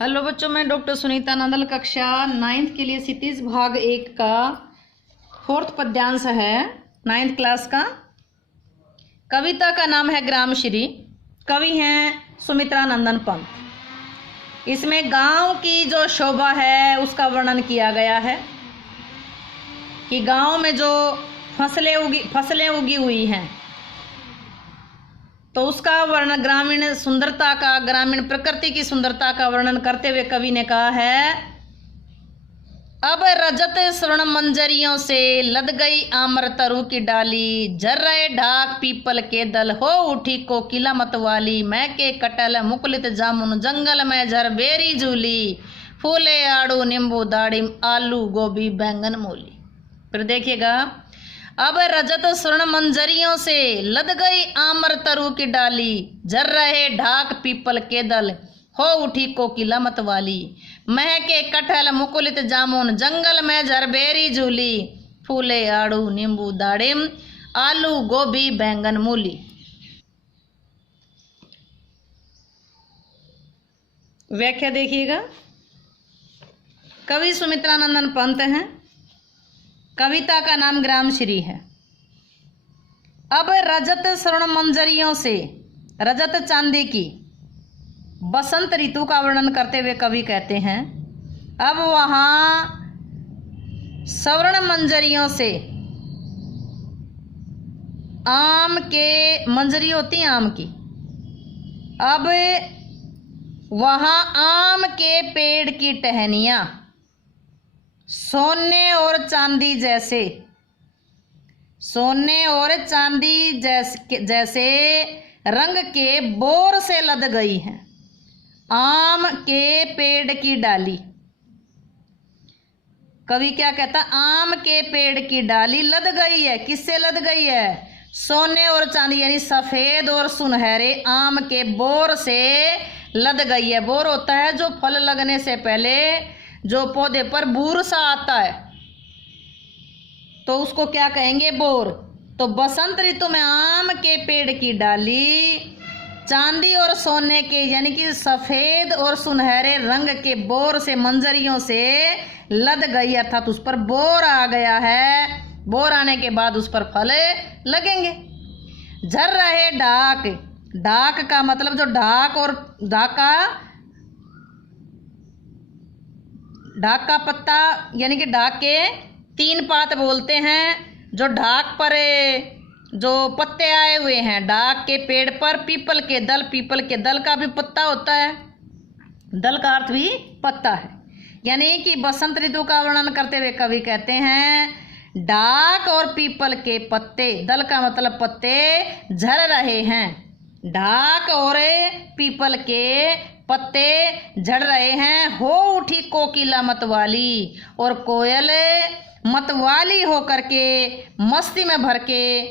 Hello बच्चों, मैं doctor Sunita Nandal कक्षा 9th के लिए क्षितिज भाग 1 का 4th पद्यांश है 9th क्लास का। कविता का नाम है ग्रामश्री। कवि हैं सुमित्रा नंदन पंत। इसमें गांव की जो शोभा है उसका वर्णन किया गया है कि गांव में जो फसलें उगी हुई हैं तो उसका वर्णन, ग्रामीण सुंदरता का, ग्रामीण प्रकृति की सुंदरता का वर्णन करते हुए कवि ने कहा है, अब रजत स्वर्ण मंजरियों से लद गई आमर तरु की डाली, झर रहे ढाक पीपल के दल, हो उठी कोकिला मतवाली, मैं के कटल मुकुलित जामुन, जंगल में झर बेरी झूली, फूले आड़ू नींबू दाड़िम, आलू गोभी बैंगन मूली। फिर देखिएगा, अब रजत स्वर्ण मंजरियों से लद गई आमर तरु की डाली, झर रहे ढाक पीपल के दल, हो उठी कोकिला मतवाली, महके कटहल मुकुलित जामुन, जंगल में झरबेरी झूली, फूले आड़ू नींबू दाड़िम, आलू गोभी बैंगन मूली। व्याख्या देखिएगा। कवि सुमित्रा नंदन पंत हैं। कविता का नाम ग्रामश्री है। अब रजत स्वर्ण मंजरियों से, रजत चांदी की, बसंत ऋतु का वर्णन करते हुए कवि कहते हैं, अब वहां स्वर्ण मंजरियों से, आम के मंजरी होती है आम की, अब वहां आम के पेड़ की टहनियां सोने और चांदी जैसे, सोने और चांदी जैसे रंग के बोर से लद गई हैं। आम के पेड़ की डाली, कवि क्या कहता, आम के पेड़ की डाली लद गई है। किससे लद गई है? सोने और चांदी यानी सफेद और सुनहरे आम के बोर से लद गई है। बोर होता है जो फल लगने से पहले जो पौधे पर बूर सा आता है तो उसको क्या कहेंगे? बोर। तो बसंत ऋतु में आम के पेड़ की डाली चांदी और सोने के यानी कि सफेद और सुनहरे रंग के बोर से, मंजरियों से लद गई, अर्थात उस पर बोर आ गया है। बोर आने के बाद उस पर फल लगेंगे। झर रहे ढाक, ढाक का मतलब जो ढाक और ढाक का पत्ता यानी कि ढाक के 3 पात बोलते हैं। जो ढाक पर जो पत्ते आए हुए हैं ढाक के पेड़ पर, पीपल के दल, पीपल के दल का भी पत्ता होता है, दल का अर्थ भी पत्ता है। यानी कि बसंत ऋतु का वर्णन करते हुए कवि कहते हैं, ढाक और पीपल के पत्ते, दल का मतलब पत्ते, झड़ रहे हैं। ढाक और पीपल के पत्ते झड़ रहे हैं। हो उठी कोकिला मतवाली, और कोयल मतवाली होकर के मस्ती में भर के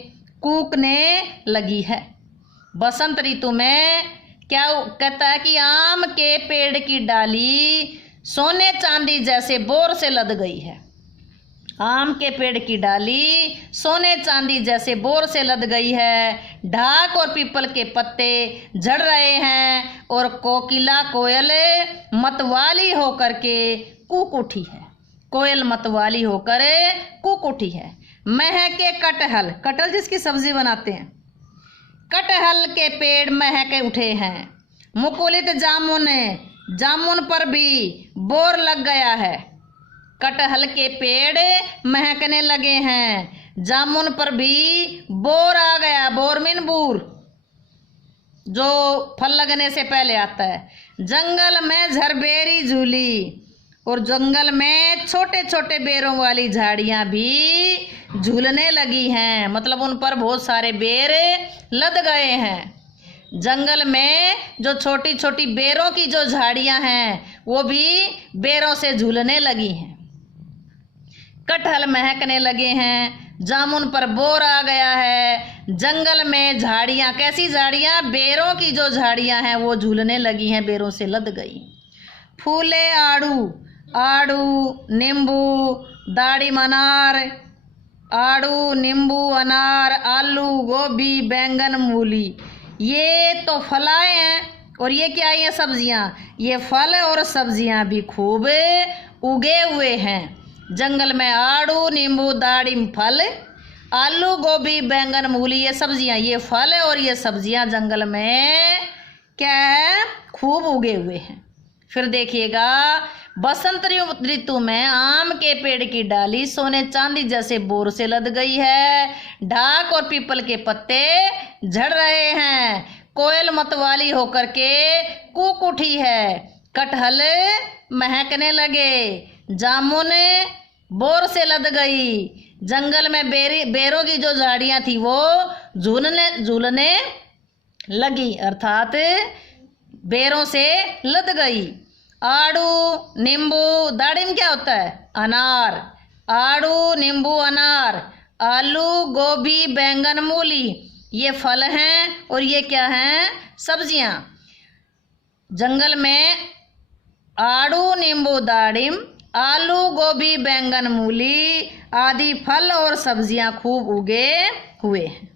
कूकने लगी है। बसंत ऋतु में क्या कहता है कि आम के पेड़ की डाली सोने चांदी जैसे बोर से लद गई है। आम के पेड़ की डाली सोने चांदी जैसे बोर से लद गई है। ढाक और पीपल के पत्ते झड़ रहे हैं और कोकिला, कोयल मतवाली होकर के कूक उठी है। कोयल मतवाली होकर कूक उठी है। महके कटहल, कटहल जिसकी सब्जी बनाते हैं, कटहल के पेड़ महके उठे हैं। मुकुलित जामुन, जामुन पर भी बोर लग गया है। कटहल के पेड़ महकने लगे हैं, जामुन पर भी बोर आ गया। बोर मीन बूर, जो फल लगने से पहले आता है। जंगल में झरबेरी झूली, और जंगल में छोटे छोटे बेरों वाली झाड़ियां भी झूलने लगी हैं, मतलब उन पर बहुत सारे बेर लद गए हैं। जंगल में जो छोटी छोटी बेरों की जो झाड़ियां हैं वो भी बेरों से झूलने लगी हैं। कटहल महकने लगे हैं, जामुन पर बोर आ गया है। जंगल में झाड़ियां, कैसी झाड़ियां? बेरों की जो झाड़ियां हैं वो झूलने लगी हैं, बेरों से लद गई। फूले आड़ू, आड़ू नींबू दाड़िम अनार, आड़ू नींबू अनार, आलू गोभी बैंगन मूली, ये तो फलाएं हैं और ये क्या है, ये सब्जियां, ये फल और सब्जियां भी खूब उगे हुए हैं। जंगल में आड़ू नींबू दाड़िम फल, आलू गोभी बैंगन मूली, ये सब्जियां, ये फल और ये सब्जियां जंगल में क्या है, खूब उगे हुए हैं। फिर देखिएगा, बसंत ऋतु में आम के पेड़ की डाली सोने चांदी जैसे बोर से लद गई है। ढाक और पीपल के पत्ते झड़ रहे हैं। कोयल मतवाली होकर के कूक उठी है। कटहल महकने लगे। जामुन बोर से लद गई। जंगल में बेरों की जो झाड़ियां थी वो झूलने लगी, अर्थात बेरों से लद गई। आड़ू नींबू दाड़िम क्या होता है, अनार। आड़ू नींबू अनार, आलू गोभी बैंगन मूली, ये फल हैं और ये क्या हैं, सब्जियां। जंगल में आड़ू नींबू दाड़िम आलू गोभी बैंगन मूली आदि फल और सब्जियां खूब उगे हुए हैं।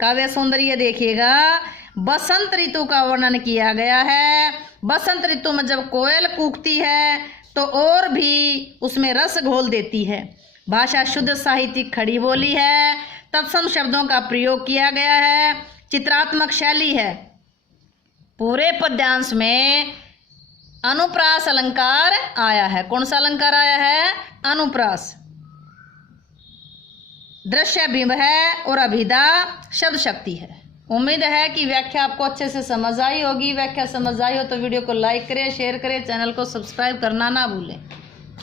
काव्य सौंदर्य देखिएगा, बसंत ऋतु का वर्णन किया गया है। बसंत ऋतु में जब कोयल कूकती है तो और भी उसमें रस घोल देती है। भाषा शुद्ध साहित्यिक खड़ी बोली है। तत्सम शब्दों का प्रयोग किया गया है। चित्रात्मक शैली है। पूरे पद्यांश में अनुप्रास अलंकार आया है। कौन सा अलंकार आया है, अनुप्रास। दृश्य बिंब है और अभिधा शब्द शक्ति है। उम्मीद है कि व्याख्या आपको अच्छे से समझ आई होगी। व्याख्या समझ आई हो तो वीडियो को लाइक करें, शेयर करें, चैनल को सब्सक्राइब करना ना भूलें।